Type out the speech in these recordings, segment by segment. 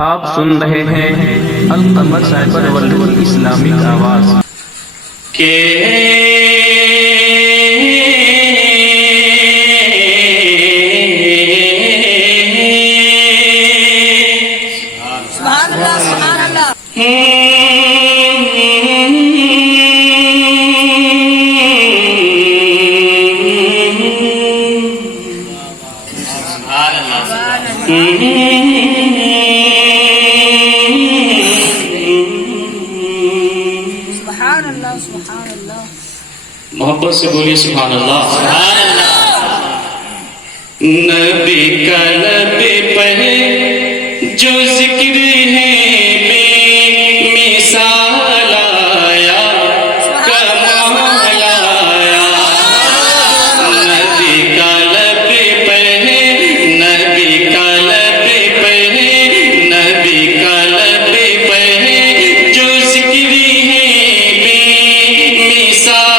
आप सुन रहे हैं अल कमर साइबर वर्ल्ड इस्लामिक आवाज के मोहब्बत से बोलिए सुभान अल्लाह। नबी का नबी पढ़े जो जिक्र है बेमिसाल आया कमाल आया। नबी का नबी पढ़े नबी का नबी पढ़े नबी का नबी पढ़े जो जिक्र है बेमिसाल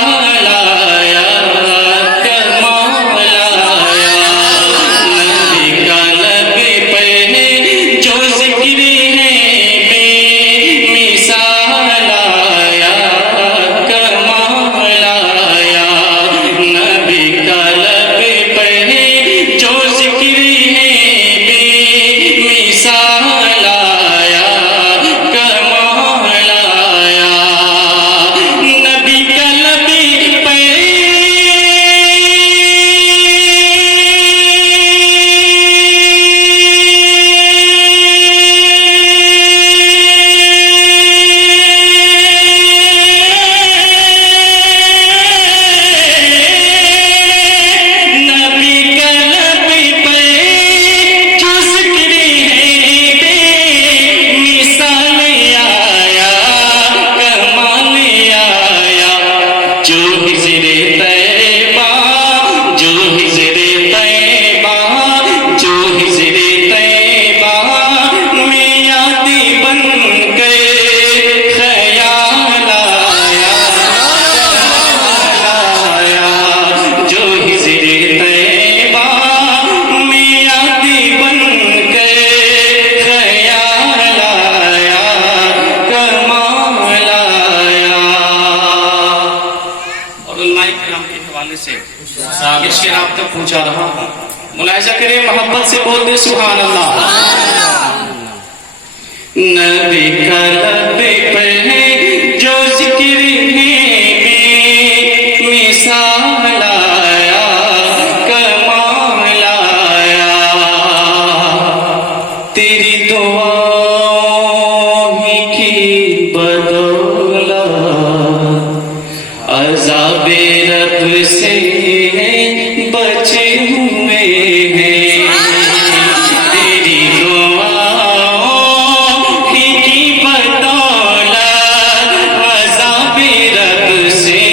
ये शेर आप तक पहुंचा रहा हूं, मुलाहिजा करिए, मोहब्बत से बोल दे सुभान अल्लाह। नबी का नबी पढ़े जो जिक्र है बेमिसाल आया कमाल आया। तेरी दुआओं ही की बदौलत अज़ाबे रब से बचे हुए हैं। तेरी दुआओं की बदौलत अज़ाबे रब से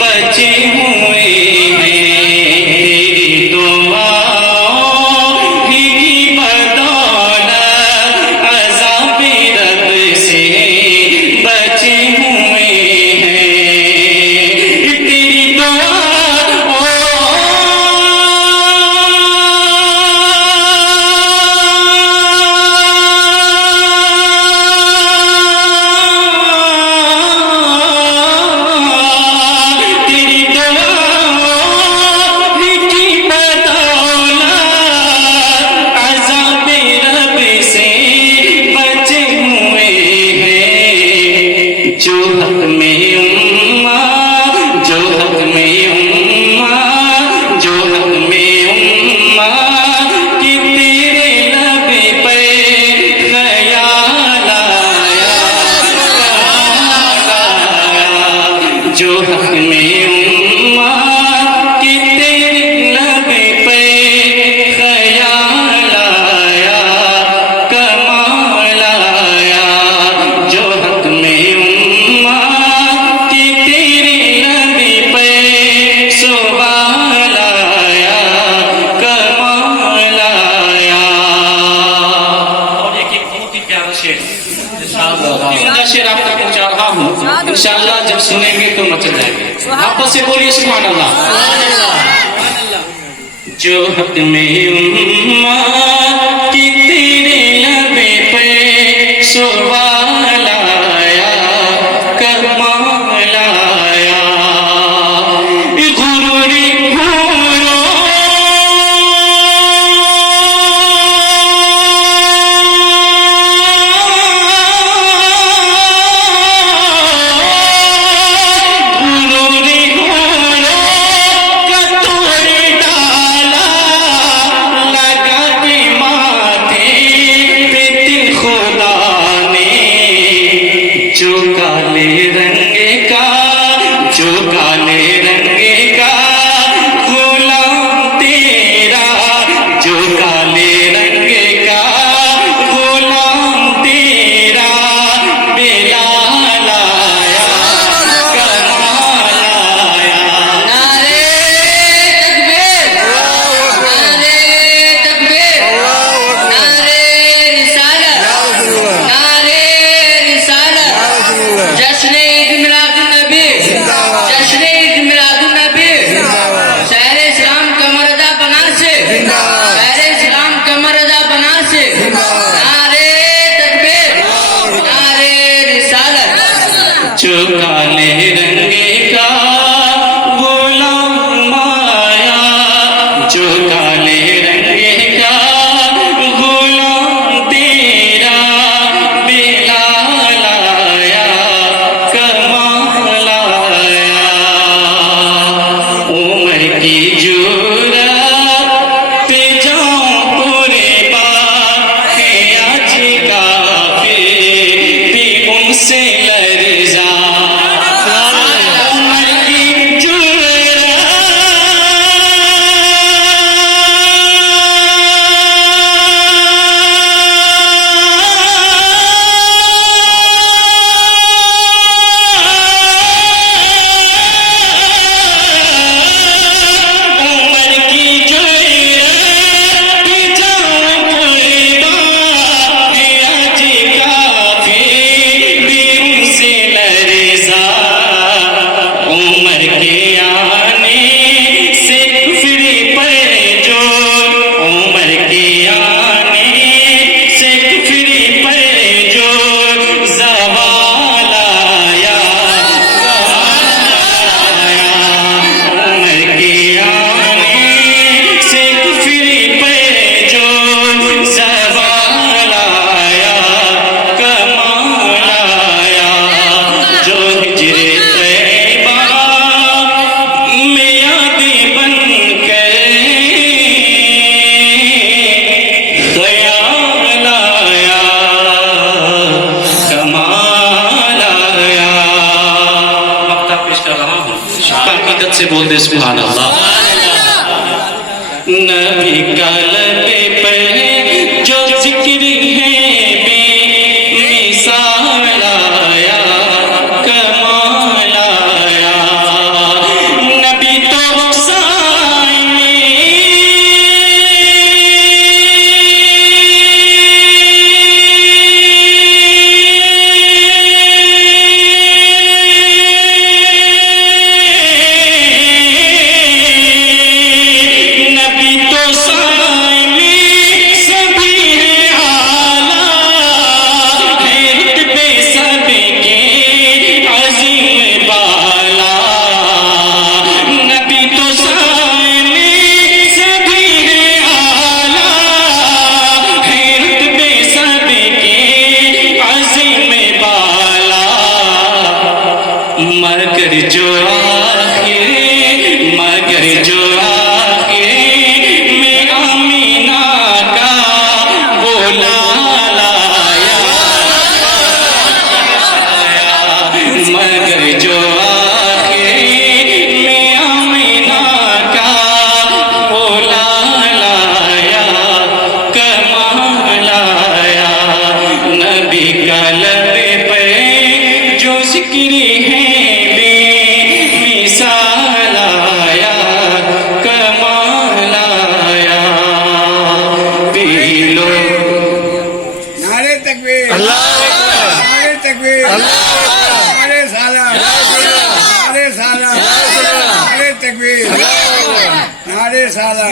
बचे हुए हैं। तेरी दुआओं की बदौलत अज़ाबे रब से बचे हुए हैं। तेरी दुआ जो हक में उम्मा कि तेरे नबी पे ख्याल आया कमाल आया। जो हक में उम्मा कि तेरे नबी पे सुभान आया कमाल आया। और एक बहुत ही प्यारा शेर शेर आप तक पहुंचा रहा हूँ, इंशाअल्लाह जब सुनेंगे तो मचल जाएंगे। आपस से बोलिए सुभान अल्लाह। जो हक में उम्मा कि तेरे नबी बोल दे सुभान अल्लाह। नबी का लबे पे जो जिक्र है बेमिसाल आया, कमाल आया। नबी तो साए में मगर जो आखिर में आमीना का बोला लाया, मगर जो आखिर में आमीना का बोला लाया, कमाल आया। नबी का लबे पे जो जिक्र है बेमिसाल आया, कमाल आया। पी लो नारे तकबीर, नारे तकबीर, नारे साला, नारे साला, नारे तकबीर, नारे साला।